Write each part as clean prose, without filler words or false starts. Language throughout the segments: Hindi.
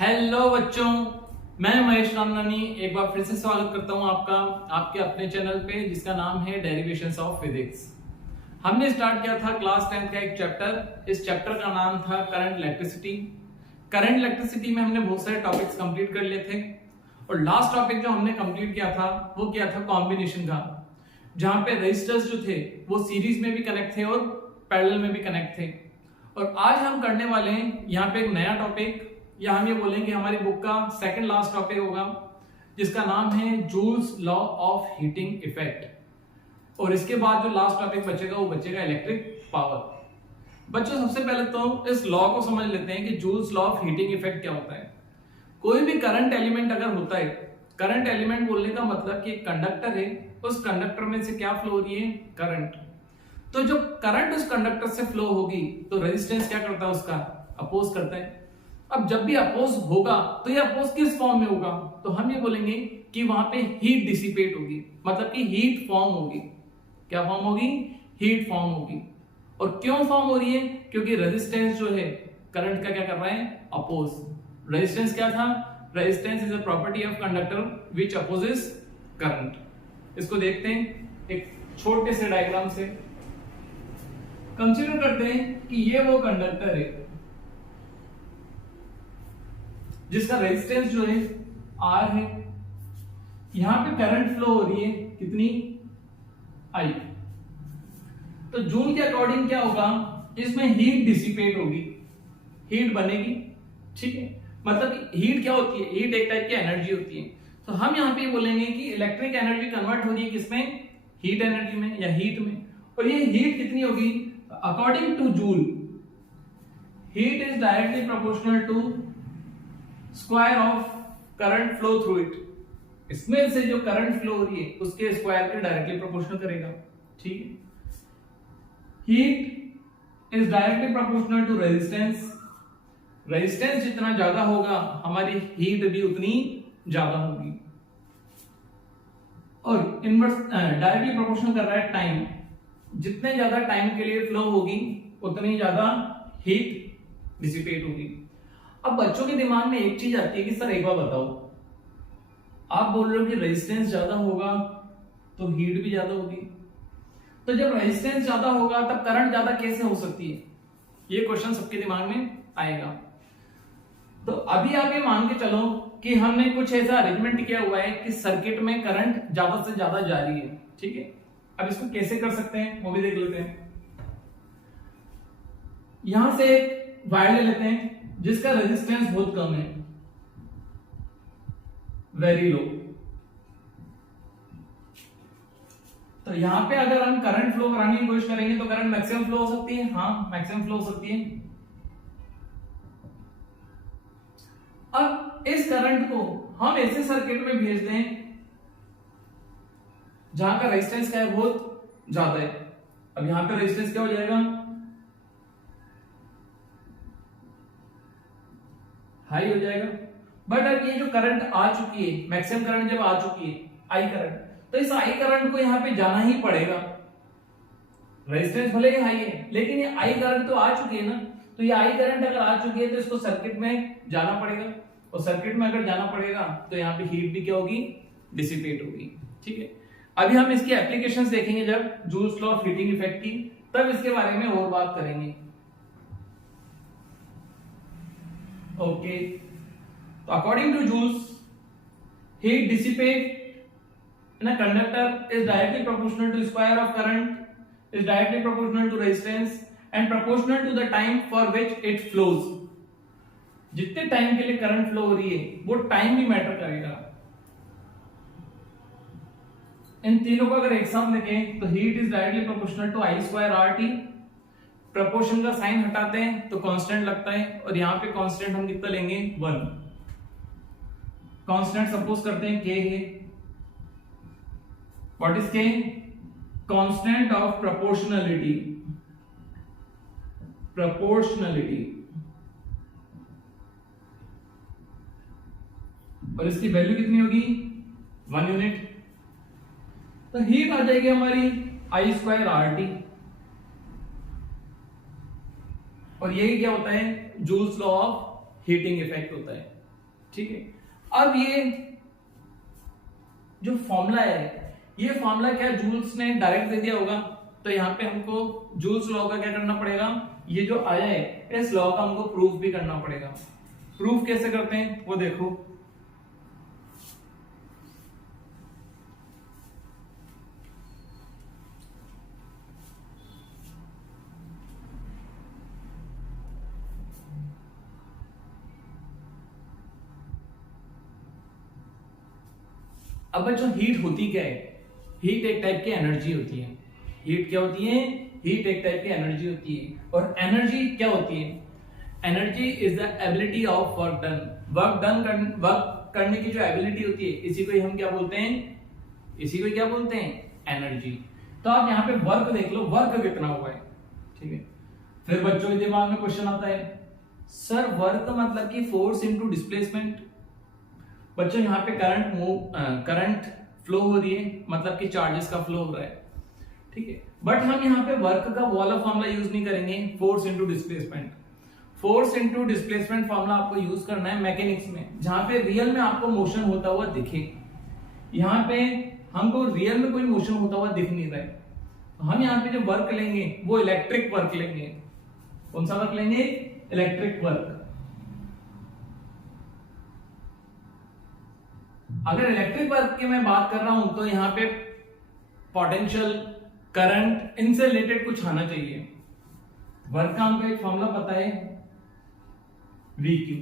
हेलो बच्चों, मैं महेश रामनानी एक बार फिर से स्वागत करता हूं आपका आपके अपने चैनल पे जिसका नाम है डेरिवेशंस ऑफ फिजिक्स। हमने स्टार्ट किया था क्लास 10 का एक चैप्टर। इस चैप्टर का नाम था करंट इलेक्ट्रिसिटी। करंट इलेक्ट्रिसिटी में हमने बहुत सारे टॉपिक्स कंप्लीट कर लिए थे और लास्ट टॉपिक जो हमने कंप्लीट किया था वो क्या था, कॉम्बिनेशन का, जहां पे रेजिस्टर्स जो थे वो सीरीज में भी कनेक्ट थे और पैरेलल में भी कनेक्ट थे। और आज हम करने वाले हैं यहाँ पे एक नया टॉपिक, या हम ये बोलेंगे हमारी बुक का सेकंड लास्ट टॉपिक होगा, जिसका नाम है joules law of heating effect. और इसके बाद जो लास्ट टॉपिक बचेगा वो बचेगा इलेक्ट्रिक पावर। बच्चों, सबसे पहले तो इस लॉ को समझ लेते हैं कि joules law of heating effect क्या होता है। कोई भी करंट एलिमेंट अगर होता है, करंट एलिमेंट बोलने का मतलब कि एक कंडक्टर है, उस कंडक्टर में से क्या फ्लो हो रही है, करंट। तो जो करंट उस कंडक्टर से फ्लो होगी तो रेजिस्टेंस क्या करता है, उसका अपोज करता है। अब जब भी अपोज होगा तो ये अपोज किस फॉर्म में होगा, तो हम ये बोलेंगे कि वहां पे हीट डिसिपेट होगी, मतलब कि हीट फॉर्म होगी। क्या फॉर्म होगी, हीट फॉर्म होगी। और क्यों फॉर्म हो रही है, क्योंकि रेजिस्टेंस जो है करंट का क्या कर रहा है, अपोज। रेजिस्टेंस क्या था, resistance is a property of conductor which opposes current. इसको देखते हैं एक छोटे से डायग्राम से। कंसीडर करते हैं कि ये वो कंडक्टर है जिसका रेजिस्टेंस जो है R है। यहां पे करंट फ्लो हो रही है कितनी, I। तो जूल के अकॉर्डिंग क्या होगा, इसमें हीट डिसिपेट होगी, हीट बनेगी। ठीक है, मतलब हीट क्या होती है, हीट एक टाइप की एनर्जी होती है। तो हम यहां पे बोलेंगे कि इलेक्ट्रिक एनर्जी कन्वर्ट हो रही है किसमें, हीट एनर्जी में या हीट में। और ये हीट कितनी होगी, according to Joule heat is directly proportional to square of current flow through it. इसमें से जो करंट फ्लो हो रही है उसके स्क्वायर के डायरेक्टली प्रोपोर्शनल करेगा। ठीक है, heat is directly proportional to resistance. Resistance जितना ज्यादा होगा हमारी हीट भी उतनी ज्यादा होगी। और इनवर्स डायरेक्टली प्रोपोर्शनल कर रहा है टाइम। जितने ज्यादा टाइम के लिए फ्लो होगी उतनी ज्यादा हीट डिसिपेट होगी। अब बच्चों के दिमाग में एक चीज आती है कि सर एक बार बताओ, आप बोल रहे हो कि रेजिस्टेंस ज्यादा होगा तो हीट भी ज्यादा होगी, तो जब रेजिस्टेंस ज्यादा होगा तब करंट ज्यादा कैसे हो सकती है, ये क्वेश्चन सबके दिमाग में आएगा। तो अभी आप ये मान के चलो कि हमने कुछ ऐसा अरेंजमेंट किया हुआ है कि सर्किट में करंट ज्यादा से ज्यादा जा रही है। ठीक है, अब इसको कैसे कर सकते हैं वो भी देख लेते हैं। यहां से एक वायर ले लेते हैं जिसका रेजिस्टेंस बहुत कम है, वेरी लो। तो यहां पे अगर हम करंट फ्लो कराने की कोशिश करेंगे तो करंट मैक्सिमम फ्लो हो सकती है, हाँ मैक्सिमम फ्लो हो सकती है। अब इस करंट को हम ऐसे सर्किट में भेज दें जहां का रेजिस्टेंस क्या है, बहुत ज्यादा है। अब यहां पे रेजिस्टेंस क्या हो जाएगा, हाई हो जाएगा। बट अब ये जो करंट आ चुकी है, मैक्सिमम करंट जब आ चुकी है, आई करंट, तो इस आई करंट को यहां पे जाना ही पड़ेगा। रेजिस्टेंस भले ही हाई है लेकिन ये आई करंट तो आ चुकी है ना, तो ये आई करंट अगर आ चुकी है तो इसको सर्किट में जाना पड़ेगा। और सर्किट में अगर जाना पड़ेगा तो यहाँ पे हीट भी क्या होगी, डिसिपेट होगी। ठीक है, अभी हम इसकी एप्लीकेशंस देखेंगे जब joules law of heating effect की, तब इसके बारे में और बात करेंगे। ओके, तो according to Joule's heat dissipate in a conductor is directly proportional to square of current is directly proportional to resistance and proportional to the time for which it flows. जितने टाइम के लिए करंट फ्लो हो रही है वो टाइम भी मैटर करेगा। इन तीनों को अगर एक साथ लिखें तो heat is directly proportional to I square R T. Proportion का साइन हटाते हैं तो कांस्टेंट लगता है, और यहां पे कांस्टेंट हम कितना लेंगे, 1। कांस्टेंट सपोज करते हैं k है। What is k, constant of proportionality. Proportionality, और इसकी वैल्यू कितनी होगी, 1 यूनिट। तो हीट आ जाएगी हमारी आई स्क्वायर आर टी। और यही क्या होता है, joules law of heating effect होता है। ठीक है, अब ये जो फॉर्मूला है, ये फॉर्मूला क्या जूल्स ने डायरेक्ट दे दिया होगा, तो यहाँ पे हमको जूल्स लॉ का क्या करना पड़ेगा, ये जो आया है इस लॉ का हमको प्रूफ भी करना पड़ेगा। प्रूफ कैसे करते हैं वो देखो। अब बच्चों हीट होती क्या है, हीट एक टाइप की एनर्जी होती है। हीट क्या होती है, हीट एक टाइप की एनर्जी होती है। और एनर्जी क्या होती है, energy is the ability of work done, work करने की जो एबिलिटी होती है, इसी को हम क्या बोलते हैं, इसी को क्या बोलते हैं, एनर्जी। तो आप यहाँ पे वर्क देख लो, वर्क कितना हुआ है, ठीक है। फिर बच्चों के दिमाग में क्वेश्चन आता है, सर वर्क मतलब कि फोर्स इनटू डिस्प्लेसमेंट। बच्चों यहाँ पे करंट फ्लो हो रही है, मतलब कि चार्जेस का फ्लो हो रहा है, ठीक है। बट हम यहाँ पे वर्क का वाला फॉर्मूला यूज नहीं करेंगे, force into displacement. Force into displacement formula आपको यूज करना है मैकेनिक्स में, जहां पे रियल में आपको मोशन होता हुआ दिखे। यहाँ पे हमको रियल में कोई मोशन होता हुआ दिख नहीं रहा है, तो हम यहाँ पे जो वर्क लेंगे वो इलेक्ट्रिक वर्क लेंगे। कौन सा वर्क लेंगे, इलेक्ट्रिक वर्क। अगर इलेक्ट्रिक वर्क की मैं बात कर रहा हूं तो यहाँ पे पोटेंशियल, करंट, इनसे रिलेटेड कुछ आना चाहिए। वर्क का हमको एक फॉर्मूला पता है, वी क्यू।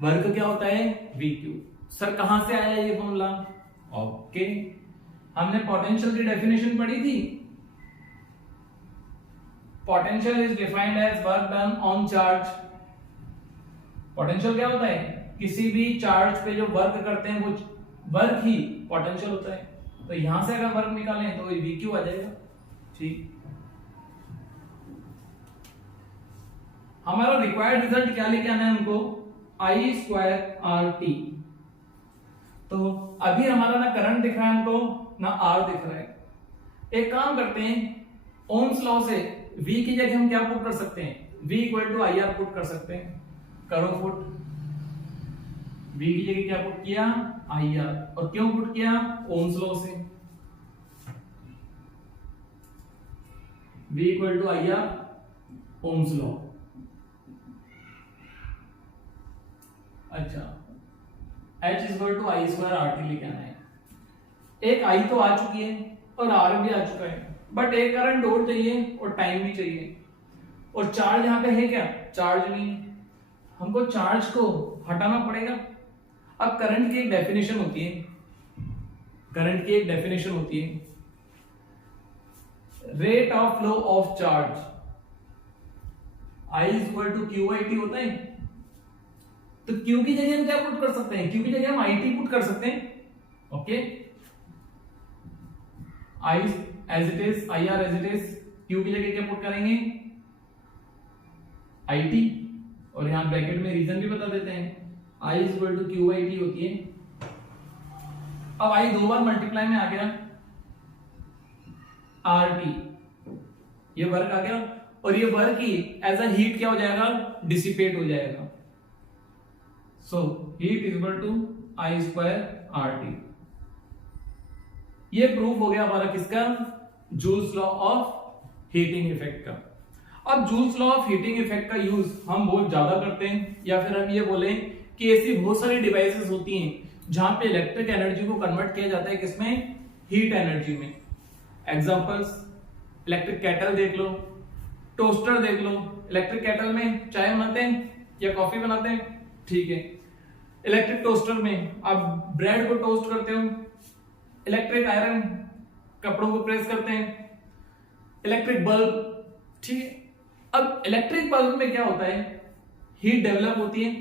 वर्क क्या होता है, वी क्यू। सर कहां से आया ये फॉर्मूला, ओके, हमने पोटेंशियल की डेफिनेशन पढ़ी थी। Potential is defined as work done on charge. Potential क्या होता है, किसी भी चार्ज पे जो वर्क करते हैं वो वर्क ही पोटेंशियल होता है। तो यहां से अगर वर्क निकालें तो वी क्यू आ जाएगा, ठीक। हमारा रिक्वायर्ड रिजल्ट क्या लेके आना है हमको, आई स्क्वायर आर टी। तो अभी हमारा ना करंट दिख रहा है हमको, ना आर दिख रहा है। एक काम करते हैं, ओम्स लॉ से v की जगह हम क्या पुट कर सकते हैं, v equal to I R put कर सकते हैं। करो पुट, v की जगह क्या पुट किया, आई आर। और क्यों पुट किया, ओम्स लॉ से। v equal to I R, Ohm's law. अच्छा, h equal to I square R T लेके आना है। एक आई तो आ चुकी है और आर भी आ चुका है, बट एक करंट और चाहिए और टाइम भी चाहिए। और चार्ज यहाँ पे है क्या, चार्ज नहीं, हमको चार्ज को हटाना पड़ेगा। अब करंट की एक डेफिनेशन होती है, करंट की एक डेफिनेशन होती है, rate of flow of charge, I equal to Q I T होता है। तो क्यू की जगह हम क्या पुट कर सकते हैं, क्यू की जगह हम आई टी पुट कर सकते हैं, okay. I as it is, I R as it is, Q की जगह क्या पुट करेंगे, आई टी। और यहां ब्रैकेट में रीजन भी बता देते हैं, I equal to Q I T होती है। अब आई दो बार मल्टीप्लाई में आ गया, आर टी, ये वर्क आ गया। और ये वर्क ही एज अ हीट क्या हो जाएगा, डिसिपेट हो जाएगा। So heat equal to I square R T. ये प्रूफ हो गया हमारा किसका, Joule's law of heating effect का। अब Joule's law of heating effect का यूज हम बहुत ज्यादा करते हैं, या फिर हम ये बोलें कि ऐसी बहुत सारी डिवाइसेस होती हैं जहां पे इलेक्ट्रिक एनर्जी को कन्वर्ट किया जाता है, किसमें, हीट एनर्जी में। एग्जांपल्स, इलेक्ट्रिक केटल देख लो, टोस्टर देख लो। इलेक्ट्रिक केटल में चाय बनाते हैं या कॉफी बनाते हैं, ठीक है। इलेक्ट्रिक टोस्टर में आप ब्रेड को टोस्ट करते हो। इलेक्ट्रिक आयरन, कपड़ों को प्रेस करते हैं। इलेक्ट्रिक बल्ब, ठीक है। अब इलेक्ट्रिक बल्ब में क्या होता है, हीट डेवलप होती है।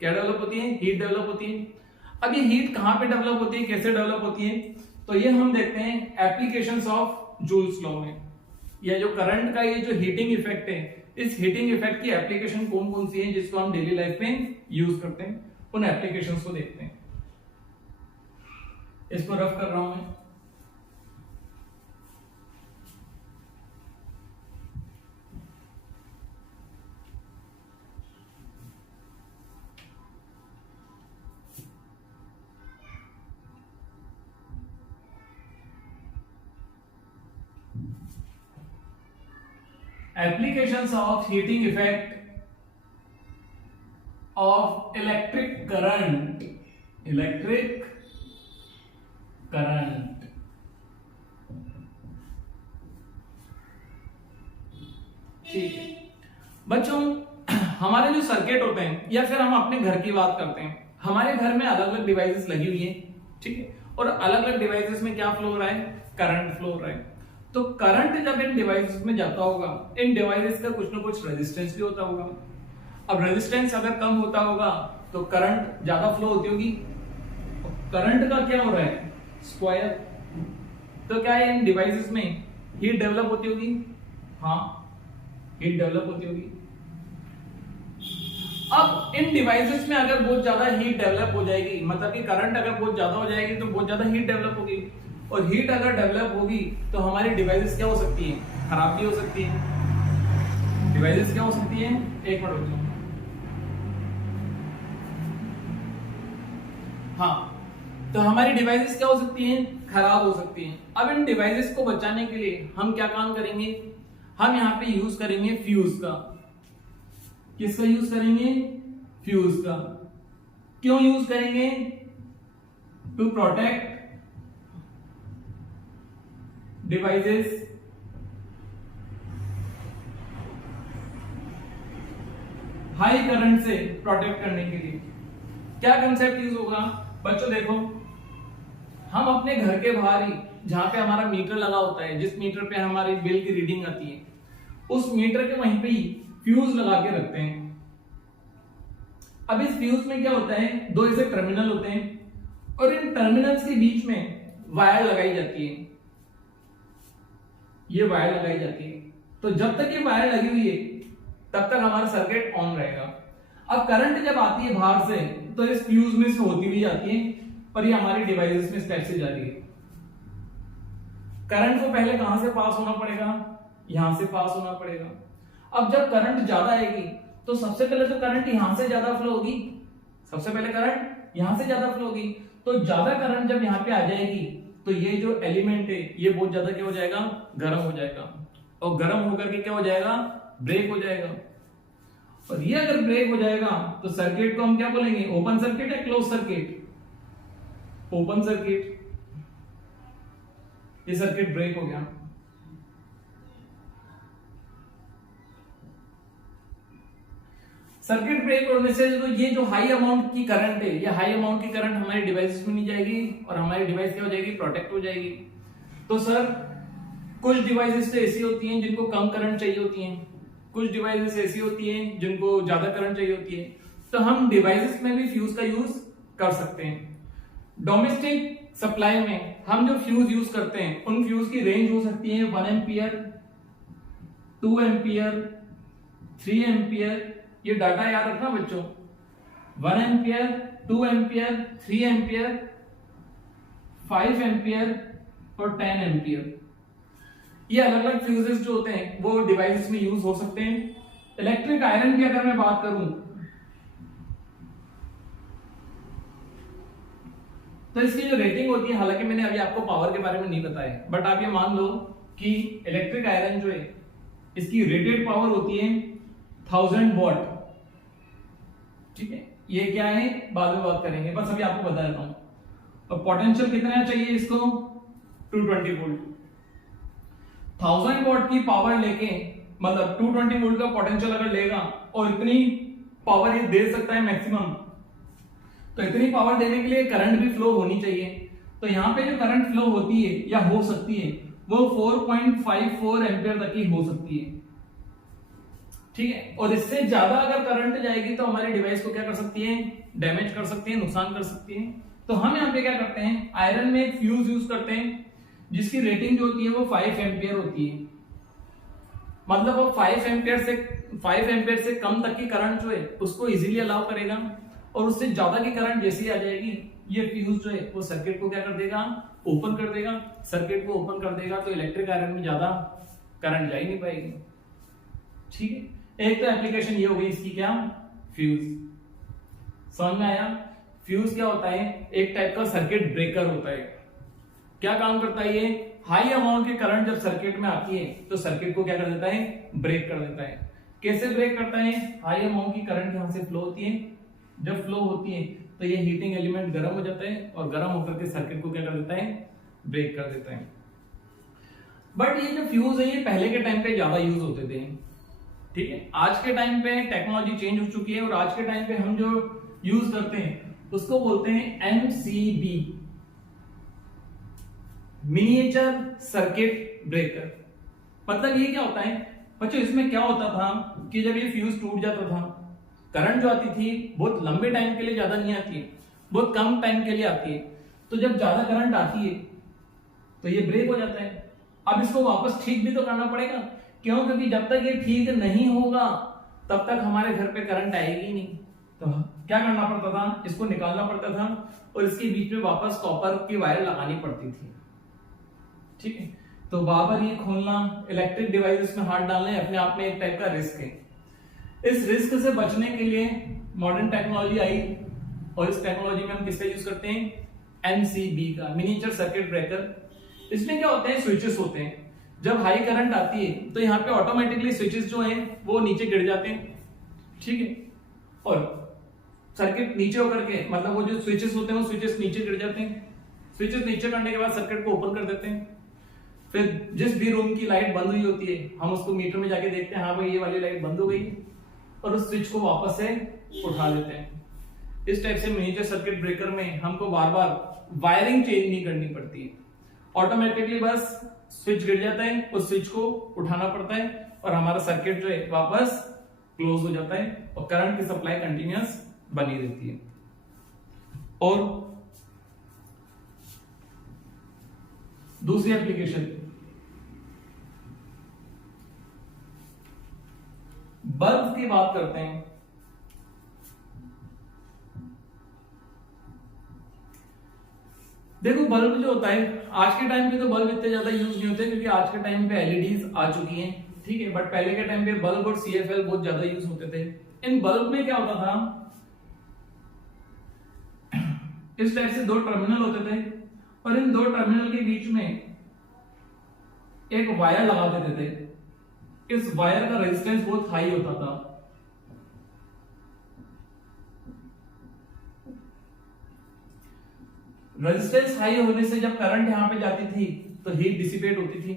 क्या डेवलप होती है, हीट डेवलप होती है। अब ये हीट कहां पे डेवलप होती है, कैसे डेवलप होती है, तो ये हम देखते हैं एप्लीकेशंस ऑफ जूल्स लॉ में। या जो करंट का ये जो हीटिंग इफेक्ट है, इस हीटिंग इफेक्ट की एप्लीकेशन कौन कौन सी है जिसको हम डेली लाइफ में यूज करते हैं, उन एप्लीकेशंस को देखते हैं। इसको रफ कर रहा हूं मैं। Applications of heating effect of electric current ठीक है बच्चों, हमारे जो सर्किट होते हैं या फिर हम अपने घर की बात करते हैं, हमारे घर में अलग अलग डिवाइसेस लगी हुई है, ठीक है, और अलग अलग डिवाइसेस में क्या फ्लो हो रहा है, करंट फ्लो हो रहा है। तो करंट जब इन डिवाइसेस में जाता होगा, इन डिवाइसेस का कुछ ना कुछ रेजिस्टेंस भी होता होगा। अब रेजिस्टेंस अगर कम होता होगा तो करंट ज्यादा फ्लो होती होगी, करंट का क्या हो रहा है, स्क्वायर। तो क्या है, इन डिवाइसेस में हीट डेवलप होती होगी, हाँ हीट डेवलप होती होगी। अब इन डिवाइसेस में अगर बहुत ज्यादा हीट डेवलप हो जाएगी, मतलब कि करंट अगर बहुत ज्यादा हो जाएगी तो बहुत ज्यादा हीट डेवलप होगी, और हीट अगर डेवलप होगी तो हमारी डिवाइसेस क्या हो सकती है, खराब भी हो सकती है। डिवाइसेस क्या हो सकती है, एक मिनट रुको, हाँ, तो हमारी डिवाइसेस क्या हो सकती हैं, खराब हो सकती हैं। अब इन डिवाइसेस को बचाने के लिए हम क्या काम करेंगे, हम यहाँ पे यूज करेंगे फ्यूज का। किसका यूज करेंगे, फ्यूज का। क्यों यूज करेंगे, to protect devices high current से प्रोटेक्ट करने के लिए। क्या कंसेप्ट यूज होगा बच्चों, देखो हम अपने घर के बाहर ही, जहां पे हमारा मीटर लगा होता है, जिस मीटर पे हमारी बिल की रीडिंग आती है, उस मीटर के वहीं पे ही फ्यूज लगा के रखते हैं। अब इस फ्यूज में क्या होता है, दो ऐसे टर्मिनल होते हैं, और इन टर्मिनल्स के बीच में वायर लगाई जाती है, ये वायर लगाई जाती है। तो जब तक ये वायर लगी हुई है तब तक हमारा सर्किट ऑन रहेगा। अब करंट जब आती है बाहर से तो इस फ्यूज में से होती हुई आती है, पर ये हमारी डिवाइसेस में स्टेप से जा रही है। करंट को पहले कहां से पास होना पड़ेगा, यहां से पास होना पड़ेगा। अब जब करंट ज्यादा आएगी तो सबसे पहले तो करंट यहां से ज्यादा फ्लो होगी, सबसे पहले करंट यहां से ज्यादा फ्लो होगी। तो ज्यादा करंट जब यहां पे आ जाएगी तो ये जो एलिमेंट है ये बहुत ज्यादा क्या हो जाएगा, गर्म हो जाएगा, और गर्म होकर के क्या हो जाएगा, ब्रेक हो जाएगा। और ये अगर ब्रेक हो जाएगा तो सर्किट को हम क्या बोलेंगे, ओपन सर्किट है क्लोज सर्किट, ओपन सर्किट। ये सर्किट ब्रेक हो गया। सर्किट ब्रेक होने से तो ये जो हाई अमाउंट की करंट है, ये हाई अमाउंट की करंट हमारी डिवाइस में नहीं जाएगी, और हमारी डिवाइस क्या हो जाएगी, प्रोटेक्ट हो जाएगी। तो सर कुछ डिवाइसेस तो ऐसी होती हैं जिनको कम करंट चाहिए होती हैं, कुछ डिवाइसेस ऐसी होती हैं जिनको ज्यादा करंट चाहिए होती है। तो हम डिवाइसेस में भी फ्यूज का यूज कर सकते हैं। डोमेस्टिक सप्लाई में हम जो फ्यूज यूज करते हैं उन फ्यूज की रेंज हो सकती है 1 एम्पियर, 2 एम्पियर, 3 एम्पियर। ये डाटा याद रखना बच्चों, 1 एम्पियर, 2 एम्पियर, 3 एम्पियर, 5 एम्पियर और 10 एम्पियर। ये अलग अलग फ्यूजेस जो होते हैं वो डिवाइसेस में यूज हो सकते हैं। इलेक्ट्रिक आयरन की अगर मैं बात करूं तो इसकी जो रेटिंग होती है, हालांकि मैंने अभी आपको पावर के बारे में नहीं बताया, बट आप ये मान लो कि इलेक्ट्रिक आयरन जो है इसकी रेटेड पावर होती है 1000 वॉट, ठीक है। ये क्या है बाद में बात करेंगे, बस अभी आपको बता देता हूं। और पोटेंशियल कितना चाहिए इसको, 220 वोल्ट। 1000 वॉट की पावर लेके, मतलब 220 वोल्ट का पोटेंशियल अगर लेगा और इतनी पावर ये दे सकता है मैक्सिमम, तो इतनी पावर देने के लिए करंट भी फ्लो होनी चाहिए। तो यहां पे जो करंट फ्लो होती है या हो सकती है वो 4.54 एम्पियर तक की हो सकती है, ठीक है। और इससे ज्यादा अगर करंट जाएगी तो हमारी डिवाइस को क्या कर सकती है, डैमेज कर सकती है, नुकसान कर सकती है। तो हम यहाँ पे क्या करते हैं, आयरन में एक फ्यूज यूज करते हैं जिसकी रेटिंग जो होती है वो 5 एम्पियर होती है। मतलब वो 5 एम्पियर से कम तक की करंट जो है उसको इजीली अलाउ करेगा, और उससे ज्यादा की करंट जैसी आ जाएगी ये फ्यूज जो है वो सर्किट को क्या कर देगा, ओपन कर देगा। सर्किट को ओपन कर देगा तो इलेक्ट्रिक आयरन में ज्यादा करंट जा ही नहीं पाएगी, ठीक है। एक तो एप्लीकेशन ये हो गई इसकी, क्या, फ्यूज। समझ में आया। फ्यूज क्या होता है, एक टाइप का सर्किट ब्रेकर होता है। क्या काम करता है ये, हाई अमाउंट के करंट जब सर्किट में आती है तो सर्किट को क्या कर देता है, ब्रेक कर देता है। कैसे ब्रेक करता है? हाई अमाउंट की करंट यहां से फ्लो होती है, जब फ्लो होती है तो ये हीटिंग एलिमेंट गर्म हो जाता है और गर्म होकर के सर्किट को क्या कर देता है, ब्रेक कर देता है। बट ये जो फ्यूज है ये पहले के टाइम पे ज्यादा यूज होते थे, ठीक है। आज के टाइम पे टेक्नोलॉजी चेंज हो चुकी है और आज के टाइम पे हम जो यूज करते हैं उसको बोलते हैं MCB, मिनिएचर सर्किट ब्रेकर। मतलब ये क्या होता है बच्चों, इसमें क्या होता था कि जब ये फ्यूज टूट जाता था, करंट जो आती थी बहुत लंबे टाइम के लिए ज्यादा नहीं आती है, बहुत कम टाइम के लिए आती है। तो जब ज्यादा करंट आती है तो ये ब्रेक हो जाता है। अब इसको वापस ठीक भी तो करना पड़ेगा, क्यों? क्योंकि जब तक ये ठीक नहीं होगा तब तक हमारे घर पे करंट आएगी नहीं। तो क्या करना पड़ता था, इसको निकालना पड़ता था और इसके बीच में वापस कॉपर की वायर लगानी पड़ती थी, ठीक है। तो बार-बार ये खोलना, इलेक्ट्रिक डिवाइसेस में हाथ डालना अपने आप में एक टाइप का रिस्क है। इस रिस्क से बचने के लिए मॉडर्न टेक्नोलॉजी आई और इस टेक्नोलॉजी में हम किसका यूज करते हैं, MCB का, मिनिएचर सर्किट ब्रेकर। इसमें क्या होते हैं, स्विचेस होते हैं। जब हाई करंट आती है तो यहाँ पे ऑटोमेटिकली स्विचेस जो हैं वो नीचे गिर जाते हैं, ठीक है। और सर्किट नीचे होकर के, मतलब वो जो स्विचेस होते हैं वो स्विचेस नीचे गिर जाते हैं। स्विचेस नीचे करने के बाद सर्किट को ओपन कर देते हैं। फिर जिस भी रूम की लाइट बंद हुई होती है हम उसको मीटर में जाके देखते हैं, हाँ भाई ये वाली लाइट बंद हो गई, और उस स्विच को वापस से उठा लेते हैं। इस टाइप से मिनिएचर सर्किट ब्रेकर में हमको बार बार वायरिंग चेंज नहीं करनी पड़ती है, ऑटोमेटिकली बस स्विच गिर जाता है, उस स्विच को उठाना पड़ता है और हमारा सर्किट जो है वापस क्लोज हो जाता है और करंट की सप्लाई कंटिन्यूअस बनी रहती है। और दूसरी एप्लीकेशन, बल्ब की बात करते हैं। देखो बल्ब जो होता है, आज के टाइम पे तो बल्ब इतने ज्यादा यूज नहीं होते क्योंकि आज के टाइम पे एलईडीज आ चुकी हैं, ठीक है। बट पहले के टाइम पे बल्ब और CFL बहुत ज्यादा यूज होते थे। इन बल्ब में क्या होता था, इस टाइप से दो टर्मिनल होते थे और इन दो टर्मिनल के बीच में एक वायर लगा देते थे। इस वायर का रेजिस्टेंस बहुत हाई होता था। रेजिस्टेंस हाई होने से जब करंट यहां पे जाती थी तो हीट डिसिपेट होती थी।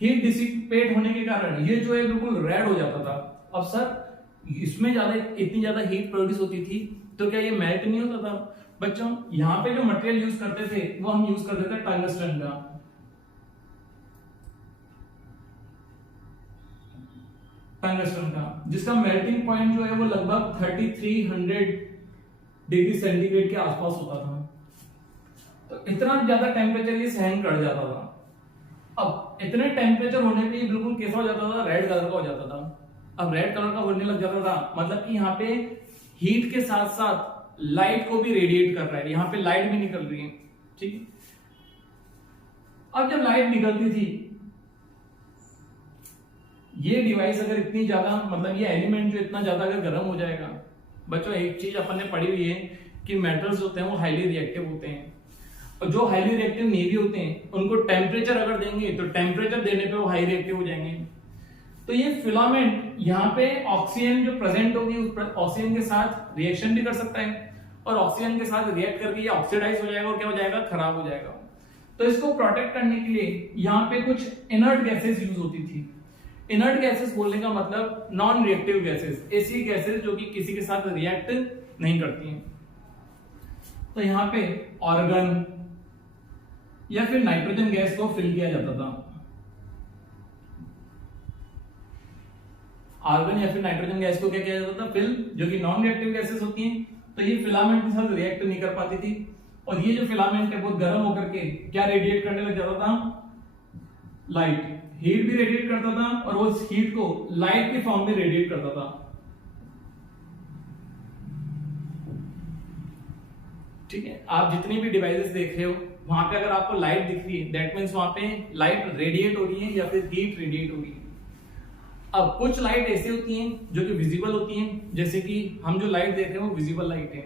हीट डिसिपेट होने के कारण ये जो है बिल्कुल रेड हो जाता था। अब सर इसमें इतनी ज्यादा हीट प्रोड्यूस होती थी तो क्या ये मेल्ट नहीं होता था? बच्चों यहां पे जो मटेरियल यूज करते थे वो हम यूज करते थे टंगस्टन का। टंगस्टन का जिसका मेल्टिंग पॉइंट जो है वो लगभग 3300 डिग्री सेंटीग्रेड के आसपास होता था। तो इतना ज्यादा टेम्परेचर ये सहन कर जाता था। अब इतने टेम्परेचर होने पे बिल्कुल कैसा हो जाता था, रेड कलर का हो जाता था। अब रेड कलर का होने लग जाता था, मतलब कि यहाँ पे हीट के साथ साथ लाइट को भी रेडिएट कर रहा है, यहाँ पे लाइट भी निकल रही है, ठीक है। अब जब लाइट निकलती थी, ये डिवाइस अगर इतनी ज्यादा, मतलब ये एलिमेंट जो इतना ज्यादा अगर गर्म हो जाएगा, बच्चों एक चीज अपन ने पढ़ी हुई है कि मेटल्स होते हैं वो हाईली रिएक्टिव होते हैं, और जो हाईली रिएक्टिव नेवी होते हैं उनको टेम्परेचर अगर देंगे तो टेम्परेचर देने पे वो हाई रिएक्टिव हो जाएंगे। तो ये फिलामेंट यहाँ पे ऑक्सीजन जो प्रेजेंट होगी उस ऑक्सीजन के साथ रिएक्शन भी कर सकता है और ऑक्सीजन के साथ रिएक्ट करके ये ऑक्सीडाइज हो जाएगा और क्या हो जाएगा, खराब हो जाएगा। तो इसको प्रोटेक्ट करने के लिए यहाँ पे कुछ इनर्ट गैसेस यूज होती थी। इनर्ट गैसेस बोलने का मतलब नॉन रिएक्टिव गैसेस, ऐसी गैसेस जो कि किसी के साथ रिएक्ट नहीं करती हैं। तो यहाँ पे ऑर्गन या फिर नाइट्रोजन गैस को फिल किया जाता था। आर्गन या फिर नाइट्रोजन गैस को क्या किया जाता था, फिल, जो कि नॉन रिएक्टिव गैसेस होती हैं। तो ये फिलामेंट के साथ रिएक्ट नहीं कर पाती थी और ये जो फिलामेंट है बहुत गर्म होकर के क्या रेडिएट करने लग जाता था, लाइट, हीट भी रेडिएट करता था और वो हीट को लाइट के फॉर्म में रेडिएट करता था, ठीक है। आप जितनी भी डिवाइसेस देख रहे हो वहां पे अगर आपको लाइट दिख रही है, दैट मींस वहां पे लाइट रेडिएट हो रही है या फिर हीट रेडिएट हो रही है। अब कुछ लाइट ऐसी होती हैं जो कि विजिबल होती हैं, जैसे कि हम जो लाइट देख रहे हैं वो विजिबल लाइट है,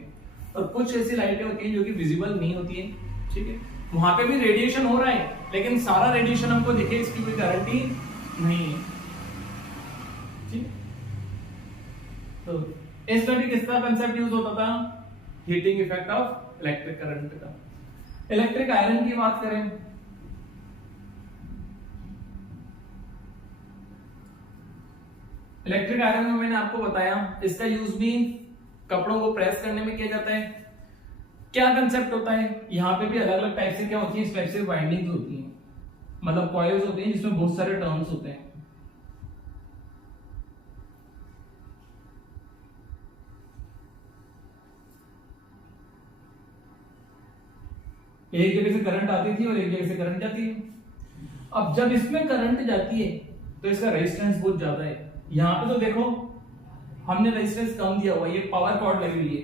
और कुछ ऐसी लाइटें होती हैं जो कि विजिबल नहीं होती हैं, ठीक है। वहां पे भी रेडिएशन हो रहा है लेकिन सारा रेडिएशन हमको दिखे इसकी कोई गारंटी नहीं है। ठीक, तो इसमें भी किसका कंसेप्ट यूज होता था, heating effect of electric current का। इलेक्ट्रिक आयरन की बात करें, इलेक्ट्रिक आयरन में मैंने आपको बताया इसका यूज भी कपड़ों को प्रेस करने में किया जाता है। क्या कंसेप्ट होता है, यहाँ पे भी अलग अलग टाइप से क्या होती है, इस टाइप से वाइंडिंग्स होती हैं, मतलब कॉइल्स होते हैं जिसमें बहुत सारे टर्न्स होते हैं। एक जगह से करंट आती थी और एक जगह से करंट जाती है। अब जब इसमें करंट जाती है तो इसका रेजिस्टेंस बहुत ज्यादा है। यहां पे तो देखो हमने रेजिस्टेंस कम दिया हुआ है, ये पावर कॉर्ड लगी हुई है,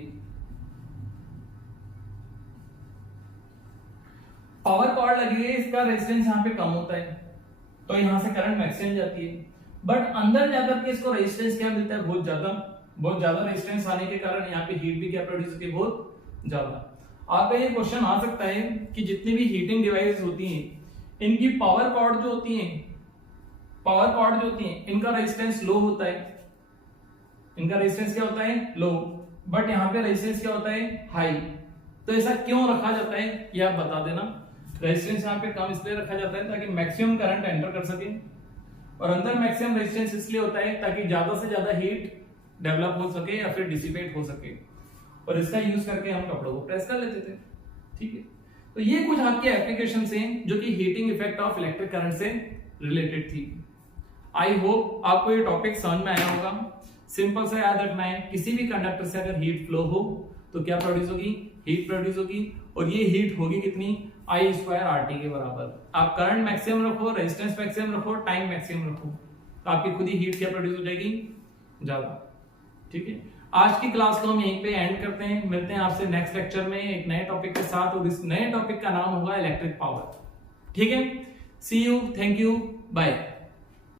पावर कॉर्ड लगी हुई है, इसका रेजिस्टेंस यहाँ पे कम होता है, तो यहां से करंट मैक्सिमम जाती है। बट अंदर जाकर के इसको रेजिस्टेंस क्या मिलता है, बहुत ज्यादा रेजिस्टेंस आने के कारण यहाँ पे हीट भी क्या प्रोड्यूस होती है, बहुत ज्यादा। आपका ये क्वेश्चन आ सकता है कि जितनी भी हीटिंग डिवाइस होती हैं इनकी पावर कॉर्ड जो होती हैं इनका रेजिस्टेंस लो होता है, इनका रेजिस्टेंस क्या होता है, लो, बट यहाँ पे रेजिस्टेंस क्या होता है, हाई। तो ऐसा क्यों रखा जाता है ये आप बता देना। रेजिस्टेंस यहाँ पे कम इसलिए रखा जाता है ताकि मैक्सिमम करंट एंटर कर सके, और अंदर मैक्सिमम रेजिस्टेंस इसलिए होता है ताकि ज्यादा से ज्यादा हीट डेवलप हो सके या फिर डिसिपेट हो सके, और इसका यूज करके हम कपड़ों को प्रेस कर लेते थे। ठीक है, तो ये कुछ आपके एप्लीकेशन हैं जो कि heating effect of electric current से रिलेटेड थी। आई होप आपको ये टॉपिक समझ में आया होगा। सिंपल सा याद रखना है, किसी भी कंडक्टर से अगर हीट फ्लो हो तो क्या प्रोड्यूस होगी, हीट प्रोड्यूस होगी, और ये हीट होगी कितनी, I स्क्वायर RT के बराबर। आप करंट मैक्सिमम रखो, रेजिस्टेंस मैक्सिमम रखो, टाइम मैक्सिमम रखो, तो आपकी खुद ही हीट क्या प्रोड्यूस हो जाएगी, ज्यादा। ठीक है, आज की क्लास को हम यहीं पे एंड करते हैं। मिलते हैं आपसे नेक्स्ट लेक्चर में एक नए टॉपिक के साथ, और इस नए टॉपिक का नाम होगा इलेक्ट्रिक पावर। ठीक है, सी यू, थैंक यू, बाय।